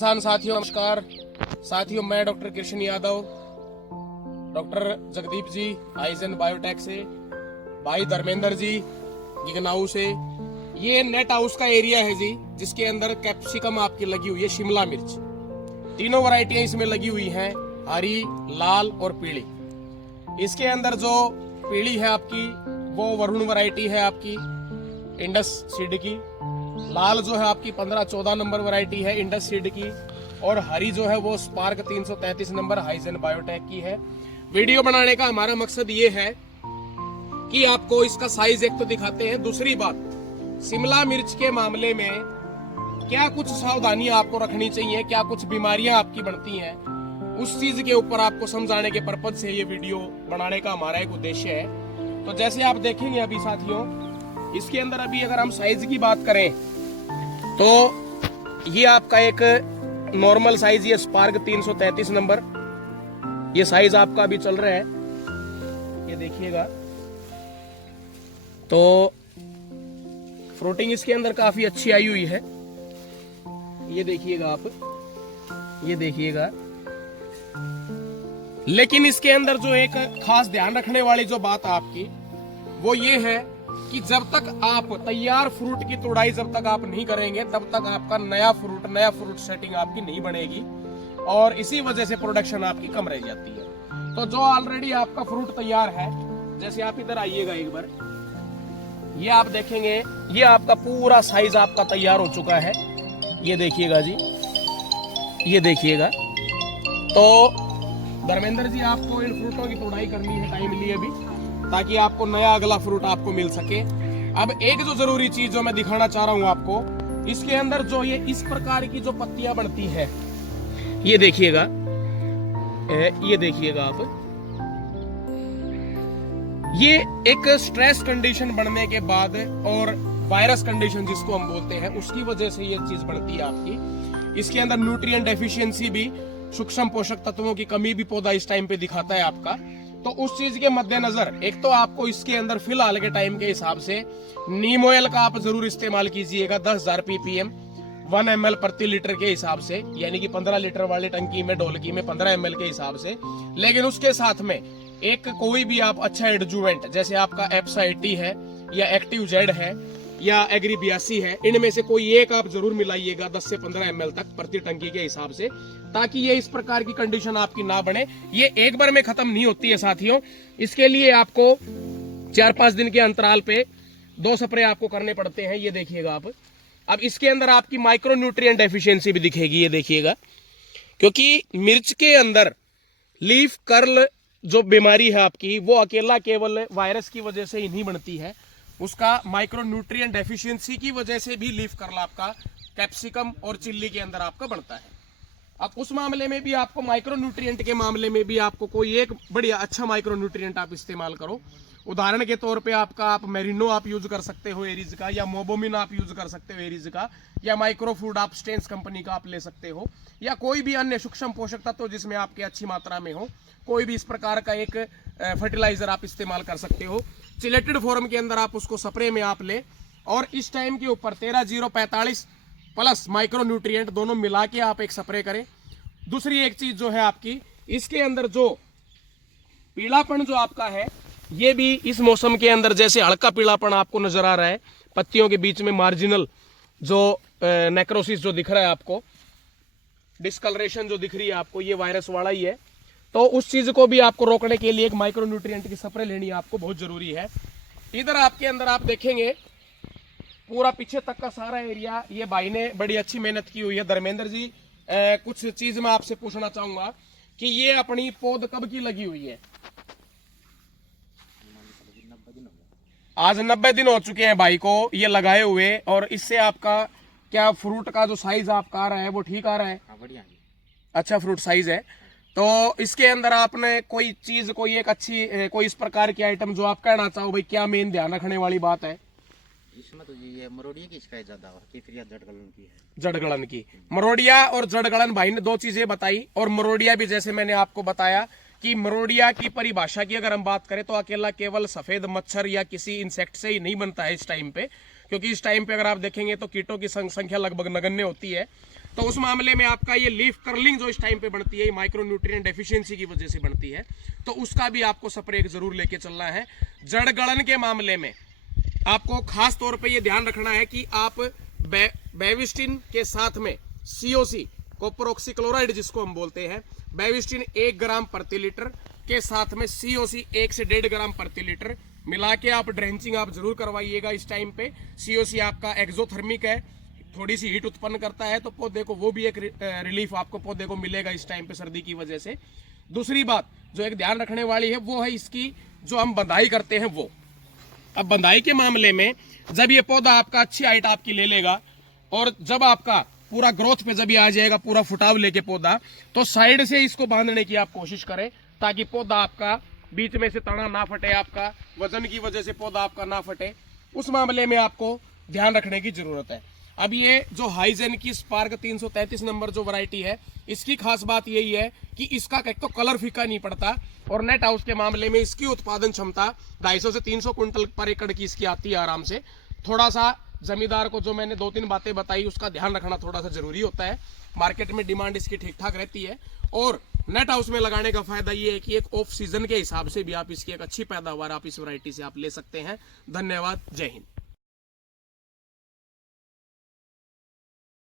किसान साथियों नमस्कार। साथियों मैं डॉक्टर कृष्ण यादव, डॉक्टर जगदीप जी आइजन बायोटेक से, भाई धर्मेंद्र जी गिगनाऊ से। ये नेट हाउस का एरिया है जी, जिसके अंदर कैप्सिकम आपकी लगी हुई है, शिमला मिर्च। तीनों वैरायटियां इसमें लगी हुई हैं, हरी, लाल और पीली। इसके अंदर जो पीली है आपकी वो वरुण वैरायटी है आपकी इंडस सीड की। लाल जो है आपकी 15-14 नंबर वैरायटी है इंडस सीड की। और हरी जो है वो स्पार्क 333 नंबर हाइजन बायोटेक की है। वीडियो बनाने का हमारा मकसद ये है कि आपको इसका साइज एक तो दिखाते हैं, दूसरी बात शिमला मिर्च के मामले में क्या कुछ सावधानियां आपको रखनी चाहिए, क्या कुछ बीमारियां आपकी बनती हैं, उस चीज के ऊपर आपको समझाने के पर्पज से ये वीडियो बनाने का हमारा एक उद्देश्य है। तो जैसे आप देखेंगे अभी साथियों, इसके अंदर अभी अगर हम साइज की बात करें तो ये आपका एक नॉर्मल साइज, ये स्पार्क 333 नंबर, ये साइज आपका अभी चल रहा है, ये देखिएगा। तो फ्रूटिंग इसके अंदर काफी अच्छी आई हुई है, ये देखिएगा आप, ये देखिएगा। लेकिन इसके अंदर जो एक खास ध्यान रखने वाली जो बात आपकी वो ये है कि जब तक आप तैयार फ्रूट की तोड़ाई जब तक आप नहीं करेंगे तब तक आपका नया फ्रूट सेटिंग आपकी नहीं बनेगी, और इसी वजह से प्रोडक्शन आपकी कम रह जाती है। तो जो ऑलरेडी आपका फ्रूट तैयार है, जैसे आप इधर आइएगा एक बार, ये आप देखेंगे ये आपका पूरा साइज आपका तैयार हो चुका है, ये देखिएगा जी, ये देखिएगा। तो धर्मेंद्र जी आपको इन फ्रूटों की तोड़ाई करनी है टाइमली अभी, ताकि आपको नया अगला फ्रूट आपको मिल सके। अब एक जो जरूरी चीज जो मैं दिखाना चाह रहा हूं आपको, इसके अंदर जो ये इस प्रकार की जो पत्तियां बनती है, ये देखिएगा, ये देखिएगा आप, ये एक स्ट्रेस कंडीशन बनने के बाद और वायरस कंडीशन जिसको हम बोलते हैं, उसकी वजह से ये चीज बनती है आपकी। इसके अंदर न्यूट्रिएंट डेफिशिएंसी भी, सूक्ष्म पोषक तत्वों की कमी भी पौधा इस टाइम पे दिखाता है आपका। तो उस चीज के मद्देनजर एक तो आपको इसके अंदर फिलहाल के टाइम के हिसाब से नीम ऑयल का आप जरूर इस्तेमाल कीजिएगा, 10,000 ppm 1 ml प्रति लीटर के हिसाब से, यानी कि 15 लीटर वाली टंकी में, ढोलकी में 15 ml के हिसाब से। लेकिन उसके साथ में एक कोई भी आप अच्छा एडजुवेंट, जैसे आपका एप्सा 80 है या एक्टिव जेड है या एग्री 82 है, इनमें से कोई एक आप जरूर मिलाइएगा 10 से 15 ml तक प्रति टंकी के हिसाब से, ताकि ये इस प्रकार की कंडीशन आपकी ना बने। ये एक बार में खत्म नहीं होती है साथियों, इसके लिए आपको 4-5 दिन के अंतराल पे 2 स्प्रे आपको करने पड़ते हैं, ये देखिएगा आप। अब इसके अंदर आपकी माइक्रो न्यूट्रिएंट डेफिशिएंसी भी दिखेगी, ये देखिएगा, क्योंकि मिर्च के अंदर लीफ कर्ल जो बीमारी है आपकी, वो अकेला केवल वायरस की वजह से ही नहीं बनती है, उसका माइक्रो न्यूट्रिएंट डेफिशिएंसी की वजह से भी लीफ कर्ल आपका कैप्सिकम और चिल्ली के अंदर आपका बनता है। अब उस मामले में भी आपको माइक्रो न्यूट्रिएंट के मामले में भी आपको कोई एक बढ़िया अच्छा माइक्रो न्यूट्रिएंट आप इस्तेमाल करो। उदाहरण के तौर पे आप मेरिनो आप यूज कर सकते हो एरिज का, या मोबोमिन आप यूज कर सकते हो एरिज का, या माइक्रो फूड आप स्टेन्स कंपनी का आप ले सकते हो, या कोई भी अन्य सूक्ष्म पोषक तत्व जिसमें आपके अच्छी मात्रा में हो, कोई भी इस प्रकार का एक फर्टिलाइजर आप इस्तेमाल कर सकते हो। चिलेटेड फॉर्म के अंदर आप उसको स्प्रे में आप ले, और इस टाइम के ऊपर 13-0-45 प्लस माइक्रो न्यूट्रिएंट दोनों मिला के आप एक स्प्रे करें। दूसरी एक चीज जो है आपकी, इसके अंदर जो पीलापन जो आपका है, ये भी इस मौसम के अंदर जैसे हल्का पीलापन आपको नजर आ रहा है, पत्तियों के बीच में मार्जिनल जो नेक्रोसिस जो दिख रहा है आपको, डिस्कलरेशन जो दिख रही है आपको, ये वायरस वाला ही है। तो उस चीज को भी आपको रोकने के लिए एक माइक्रो न्यूट्रिएंट की स्प्रे लेनी आपको बहुत जरूरी है। इधर आपके अंदर आप देखेंगे पूरा पीछे तक का सारा एरिया, ये भाई ने बड़ी अच्छी मेहनत की हुई है। धर्मेंद्र जी कुछ चीज मैं आपसे पूछना चाहूंगा कि ये अपनी पौध कब की लगी हुई है? आज 90 दिन हो चुके हैं भाई को ये लगाए हुए, और इससे आपका क्या फ्रूट का जो साइज आपका आ रहा है वो ठीक आ रहा है? बढ़िया, अच्छा फ्रूट साइज है। तो इसके अंदर आपने कोई चीज, कोई एक अच्छी, कोई इस प्रकार की आइटम जो आप कहना चाहो भाई, क्या मेन ध्यान रखने वाली बात है इसमें? तो ये मरोड़िया की शिकायत ज्यादा है, फिर जड़गलन की है। जड़गलन की, मरोड़िया और जड़गलन भाई ने 2 चीजें बताई। और मरोड़िया भी जैसे मैंने आपको बताया कि मरोड़िया की परिभाषा की अगर हम बात करें तो अकेला केवल सफेद मच्छर या किसी इंसेक्ट से ही नहीं बनता है इस टाइम पे, क्योंकि इस टाइम पे अगर आप देखेंगे तो कीटों की संख्या लगभग नगण्य होती है। तो उस मामले में आपका ये लीफ कर्लिंग जो इस टाइम पे बढ़ती है, माइक्रो न्यूट्रिएंट डेफिशिएंसी की वजह से बढ़ती है, तो उसका भी आपको स्प्रे जरूर लेके चलना है। जड़ गलन के मामले में आपको खास तौर पे ये ध्यान रखना है कि आप बेविस्टिन के साथ में सीओसी, कॉपर ऑक्सीक्लोराइड जिसको हम बोलते हैं, बेविस्टिन 1 ग्राम प्रति लीटर के साथ में सीओसी 1 से 1.5 ग्राम प्रति लीटर मिला के आप ड्रेंचिंग आप जरूर करवाइएगा इस टाइम पे। सीओसी आपका एक्सोथर्मिक है, थोड़ी सी हीट उत्पन्न करता है, तो पौधे को वो भी एक रिलीफ आपको पौधे को मिलेगा इस टाइम पे सर्दी की वजह से। दूसरी बात जो एक ध्यान रखने वाली है वो है इसकी जो हम बंधाई करते हैं वो। अब बंधाई के मामले में जब ये पौधा आपका अच्छी हाइट आपकी ले लेगा और जब आपका पूरा ग्रोथ पे जब ये आ जाएगा, पूरा फुटाव लेके पौधा, तो साइड से इसको बांधने की आप कोशिश करें ताकि पौधा आपका बीच में से तना ना फटे, आपका वजन की वजह से पौधा आपका ना फटे। उस मामले में आपको ध्यान रखने की जरूरत है। अब ये जो हाइजेन की स्पार्क 333 नंबर जो वैरायटी है, इसकी खास बात यही है कि इसका एक तो कलर फीका नहीं पड़ता और नेट हाउस के मामले में इसकी उत्पादन क्षमता 250 से 300 क्विंटल पर एकड़ की इसकी आती है आराम से। थोड़ा सा जमींदार को जो मैंने 2-3 बातें बताई उसका ध्यान रखना थोड़ा सा जरूरी होता है। मार्केट में डिमांड इसकी ठीक ठाक रहती है और नेट हाउस में लगाने का फायदा ये है कि एक ऑफ सीजन के हिसाब से भी आप इसकी एक अच्छी पैदावार आप इस वैरायटी से आप ले सकते हैं। धन्यवाद, जय हिंद।